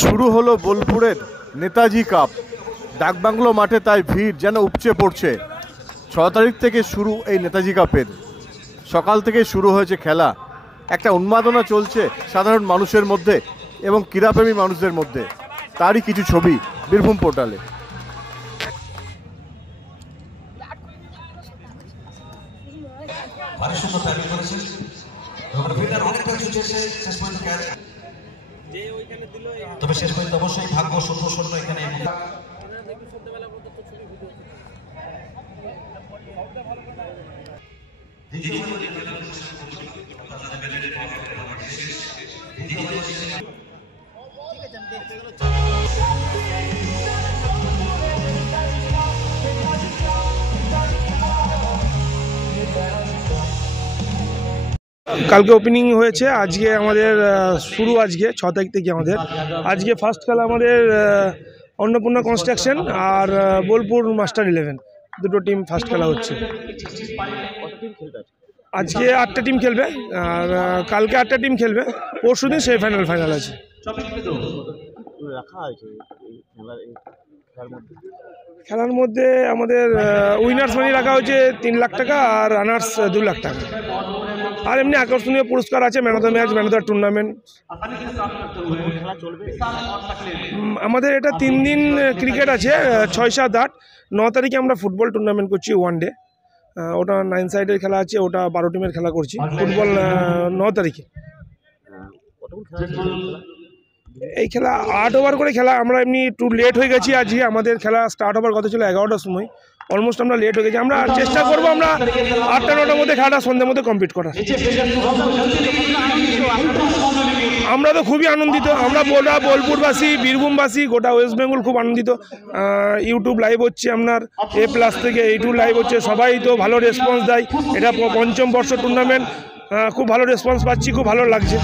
শুরু হলো বোলপুরের নেতাজি কাপ। ডাকবাংলো মাঠে তাই ভিড় যেন উপচে পড়ছে। 6 তারিখ থেকে শুরু এই নেতাজি কাপের। সকাল থেকে শুরু হয়েছে খেলা। একটা উন্মাদনা চলছে সাধারণ মানুষের মধ্যে এবং ক্রীড়াপ্রেমী মানুষদের মধ্যে। তারই কিছু ছবি বীরভূম পোর্টালে। তবে শেষ পর্যন্ত অবশ্যই ভাগ্য শূন্য এখানে কালকে ওপেনিং হয়েছে, আজকে আমাদের শুরু আজকে 6 তারিখ থেকে আমাদের। আজকে ফার্স্ট খেলা আমাদের অন্নপূর্ণা কনস্ট্রাকশন আর বোলপুর মাস্টার 11, দুটো টিম ফার্স্ট খেলা হচ্ছে। আজকে 8টা টিম খেলবে আর কালকে 8টা টিম খেলবে। পরশু দিন সেমিফাইনাল ফাইনাল আছে। খেলার মধ্যে আমাদের উইনার্স মানি রাখা হয়েছে 3 লাখ টাকা আর রানার্স 2 লাখ টাকা। আর এমনি আকর্ষণীয় পুরস্কার আছে, man of the match, man of the tournament. আমাদের এটা 3 দিন ক্রিকেট আছে, 6, 7, 8, 9 তারিখে আমরা ফুটবল টুর্নামেন্ট করছি, 1 ডে। ওটা 9 সাইডের খেলা আছে, ওটা 12 টিমের খেলা করছি। ফুটবল 9 তারিখে। এই খেলা 8 ওভার করে খেলা। আমরা এমনি একটু লেট হয়ে গেছি আজকে। আমাদের খেলা স্টার্ট হবার কথা ছিল 11টার সময়, অলমোস্ট আমরা লেট হয়ে গেছি। আমরা চেষ্টা করবো আমরা 8টা 9টার মধ্যে খেলাটা সন্ধ্যের মধ্যে কমপ্লিট করার। আমরা তো খুবই আনন্দিত। আমরা গোটা বোলপুরবাসী, বীরভূমবাসী, গোটা ওয়েস্ট বেঙ্গল খুব আনন্দিত। ইউটিউব লাইভ হচ্ছে আপনার A+ থেকে, A2 লাইভ হচ্ছে, সবাই তো ভালো রেসপন্স দেয়। এটা 5ম বর্ষ টুর্নামেন্ট, খুব ভালো রেসপন্স পাচ্ছি, খুব ভালো লাগছে।